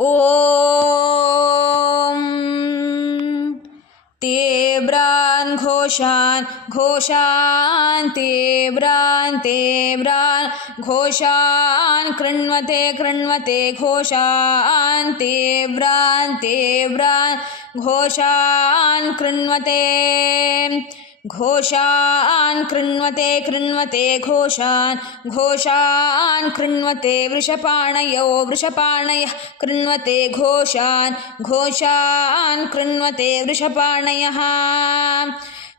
ॐ तेव्रान् घोषान् घोषान् तेव्रान् घोषान् कृण्वते घोषान् तेव्रान् घोषान् कृण्वते घोषान् कृण्वते घोषान् कृण्वते वृषपाणयः कृण्वते घोषान् कृण्वते वृषपाणयः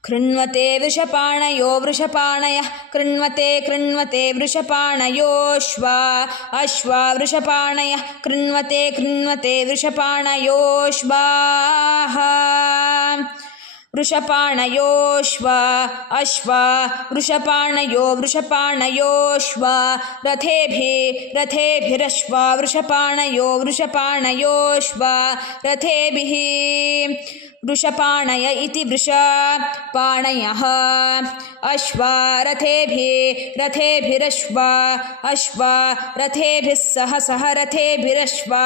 कृण्वते वृषपाणयः कृण्वते वृषपाणयोऽश्वा वृषपाणयः कृण्वते वृषपाणयोऽश्वाः वृषपाणयोऽश्वा वृषपाणयोऽश्वा रथेभिरश्वा वृषपाणयोऽश्वा रथेभिः वृषपाणय इति वृषपाणयः अश्वा रथेभिरश्वा रथेभिः सह रथेभिरश्वा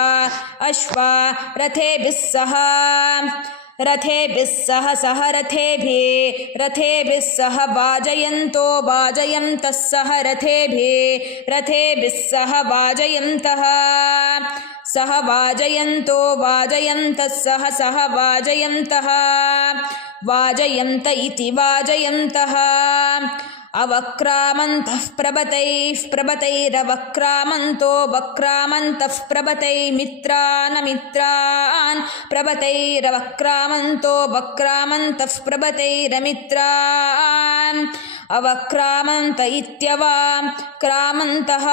रथेभिः सह रथेभिः सह वाजयन्तः सह रथेभिः सह वाजयन्तः सह वाजयन्तः सह वाजयन्तः वाजयन्त इति वाजयन्तः अवक्रामन्तः प्रबतैरवक्रामन्तो वक्रामन्तः मित्रान् प्रबतैरवक्रामन्तो वक्रामन्तः प्रबतैरमित्रान् अवक्रामन्त इत्यवक्रामन्तः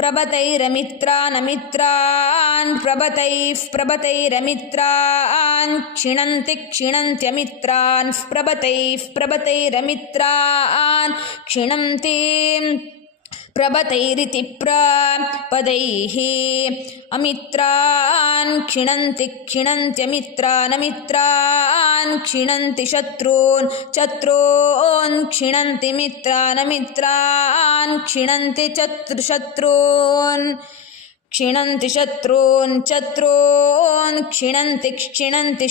प्रबतैरमित्रान् प्रबतैरमित्रान् क्षिणन्त्यमित्रान् प्रबतैरमित्रान् क्षिणन्ति प्रबतैरिति प्रपदैः अमित्रान् क्षिणन्त्यमित्रान् क्षिणन्ति शत्रून् क्षिणन्ति मित्रान् क्षिणन्ति शत्रून् क्षिणन्ति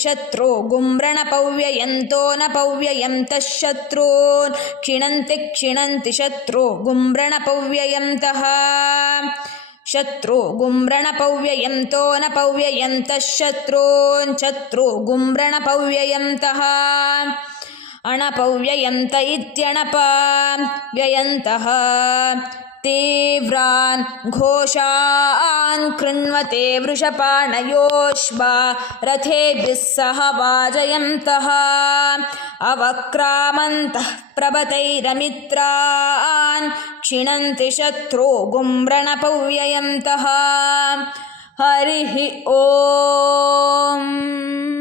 शत्रो गुम्रणपव्ययन्तो न पव्ययन्तः शत्रून् क्षिणन्ति शत्रो गुम्रणपव्ययन्तः शत्रो गुम्रणपव्ययन्तो न पव्ययन्तः शत्रून् गुम्रणपव्ययन्तः अणपव्ययन्त इत्यणपव्ययन्तः तीव्रान् घोषान् कृण्वते वृषपाणयोऽश्वा रथेभिः सह वाजयन्तः अवक्रामन्तः प्रबतैरमित्रान् क्षिणन्ति शत्रो गुम्रणपव्ययन्तः हरिः ॐ।